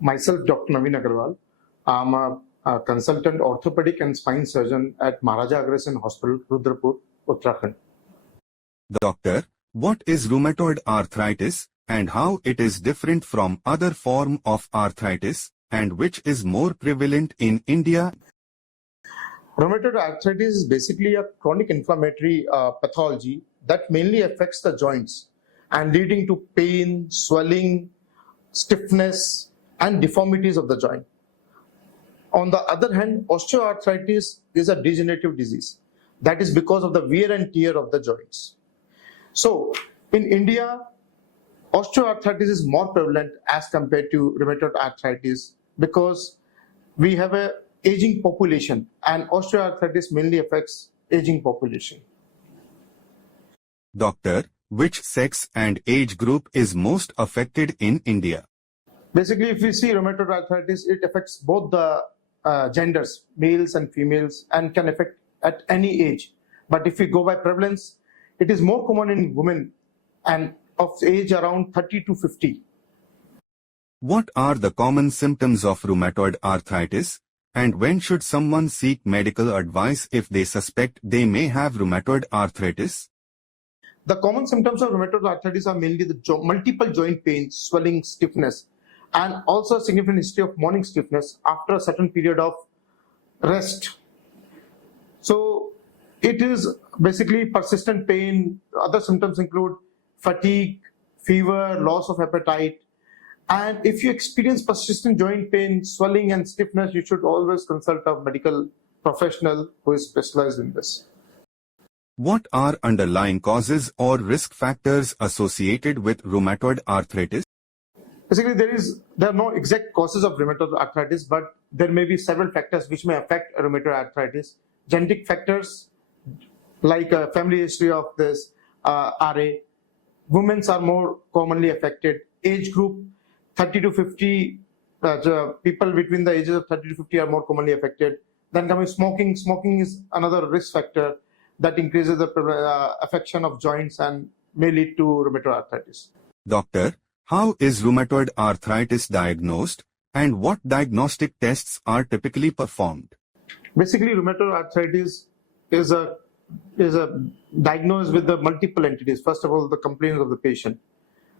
Myself, Dr. Naveen Agarwal. I'm a consultant orthopedic and spine surgeon at Maharaja Agrasen Hospital, Rudrapur, Uttarakhand. Doctor, what is rheumatoid arthritis and how it is different from other form of arthritis and which is more prevalent in India? Rheumatoid arthritis is basically a chronic inflammatory pathology that mainly affects the joints and leading to pain, swelling, stiffness, and deformities of the joint. On the other hand, osteoarthritis is a degenerative disease. That is because of the wear and tear of the joints. So, in India, osteoarthritis is more prevalent as compared to rheumatoid arthritis because we have a aging population and osteoarthritis mainly affects aging population. Doctor, which sex and age group is most affected in India? Basically, if we see rheumatoid arthritis, it affects both the genders, males and females, and can affect at any age. But if we go by prevalence, it is more common in women and of age around 30 to 50. What are the common symptoms of rheumatoid arthritis? And when should someone seek medical advice if they suspect they may have rheumatoid arthritis? The common symptoms of rheumatoid arthritis are mainly the multiple joint pain, swelling, stiffness, and also a significant history of morning stiffness after a certain period of rest. So it is basically persistent pain. Other symptoms include fatigue, fever, loss of appetite. And if you experience persistent joint pain, swelling, and stiffness, you should always consult a medical professional who is specialized in this. What are underlying causes or risk factors associated with rheumatoid arthritis? Basically, there are no exact causes of rheumatoid arthritis, but there may be several factors which may affect rheumatoid arthritis. Genetic factors like a family history of this RA. Women are more commonly affected. Age group 30 to 50, people between the ages of 30 to 50 are more commonly affected. Then coming smoking. Smoking is another risk factor that increases the affection of joints and may lead to rheumatoid arthritis. Doctor, how is rheumatoid arthritis diagnosed and what diagnostic tests are typically performed? Basically, rheumatoid arthritis is diagnosed with the multiple entities. First of all, the complaints of the patient,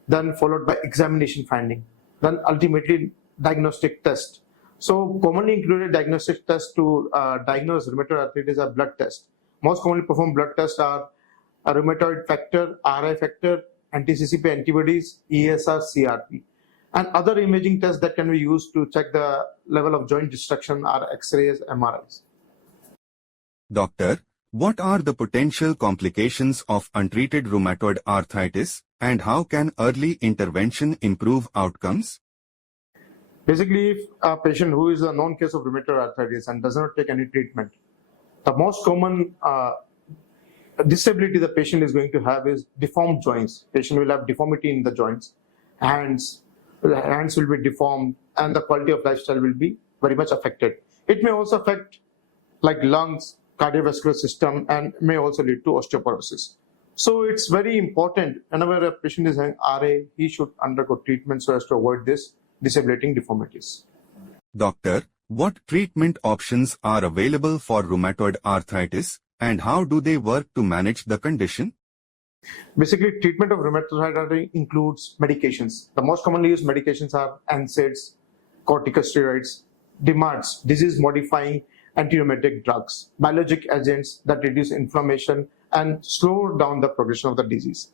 then followed by examination finding, then ultimately diagnostic test. So commonly included diagnostic tests to diagnose rheumatoid arthritis are blood tests. Most commonly performed blood tests are a rheumatoid factor, RI factor, anti-CCP antibodies, ESR, CRP. And other imaging tests that can be used to check the level of joint destruction are X-rays, MRIs. Doctor, what are the potential complications of untreated rheumatoid arthritis and how can early intervention improve outcomes? Basically, if a patient who is a known case of rheumatoid arthritis and does not take any treatment, the most common disability the patient is going to have is deformed joints. Patient will have deformity in the joints. Hands will be deformed and the quality of lifestyle will be very much affected. It may also affect like lungs, cardiovascular system, and may also lead to osteoporosis. So it's very important whenever a patient is having RA, he should undergo treatment so as to avoid this disabling deformities. Doctor, what treatment options are available for rheumatoid arthritis and how do they work to manage the condition? Basically, treatment of rheumatoid arthritis includes medications. The most commonly used medications are NSAIDs, corticosteroids, DMARDs, disease-modifying anti-rheumatic drugs, biologic agents that reduce inflammation and slow down the progression of the disease.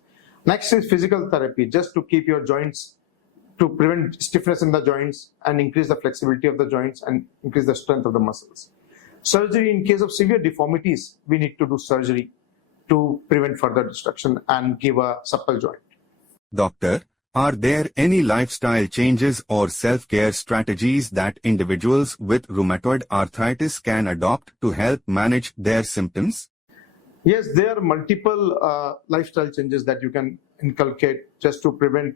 Next is physical therapy, just to keep your joints, to prevent stiffness in the joints and increase the flexibility of the joints and increase the strength of the muscles. Surgery, in case of severe deformities, we need to do surgery to prevent further destruction and give a supple joint. Doctor, are there any lifestyle changes or self-care strategies that individuals with rheumatoid arthritis can adopt to help manage their symptoms? Yes, there are multiple lifestyle changes that you can inculcate just to prevent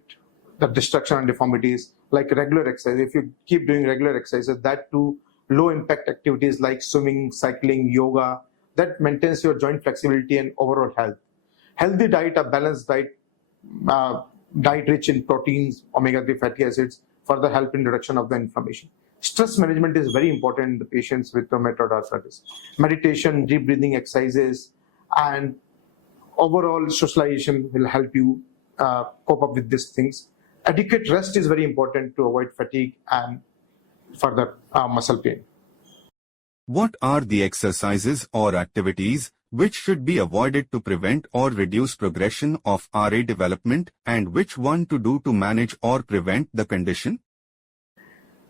the destruction and deformities, like regular exercise. If you keep doing regular exercises, that too low impact activities like swimming, cycling, yoga, that maintains your joint flexibility and overall health. Healthy diet, a balanced diet, diet rich in proteins, omega-3 fatty acids, further help in reduction of the inflammation. Stress management is very important in the patients with rheumatoid arthritis. Meditation, deep breathing exercises, and overall socialization will help you cope up with these things. Adequate rest is very important to avoid fatigue and further muscle pain. What are the exercises or activities which should be avoided to prevent or reduce progression of RA development, and which one to do to manage or prevent the condition?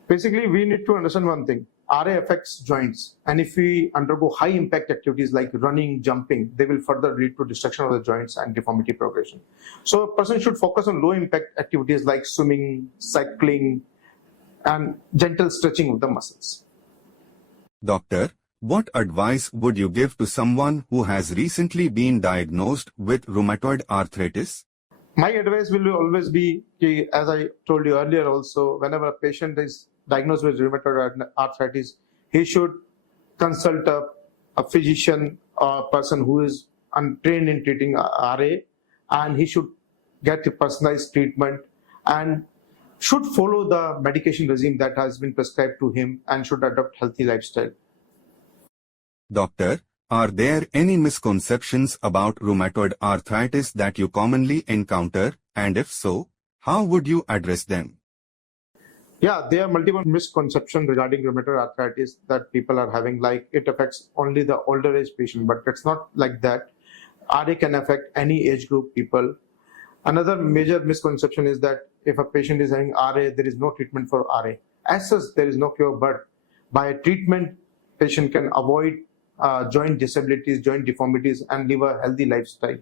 Basically, we need to understand one thing. RA affects joints, and if we undergo high impact activities like running, jumping, they will further lead to destruction of the joints and deformity progression. So a person should focus on low impact activities like swimming, cycling, and gentle stretching of the muscles. Doctor, what advice would you give to someone who has recently been diagnosed with rheumatoid arthritis? My advice will always be, as I told you earlier also, whenever a patient is diagnosed with rheumatoid arthritis, he should consult a physician or a person who is untrained in treating RA, and he should get a personalized treatment and should follow the medication regime that has been prescribed to him and should adopt healthy lifestyle. Doctor, are there any misconceptions about rheumatoid arthritis that you commonly encounter, and if so, how would you address them? Yeah, there are multiple misconceptions regarding rheumatoid arthritis that people are having, like it affects only the older age patient, but it's not like that. RA can affect any age group people. Another major misconception is that if a patient is having RA, there is no treatment for RA. As such, there is no cure, but by treatment, patient can avoid joint disabilities, joint deformities, and live a healthy lifestyle.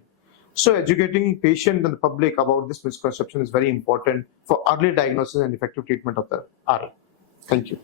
So educating patient and the public about this misconception is very important for early diagnosis and effective treatment of the RA. Thank you.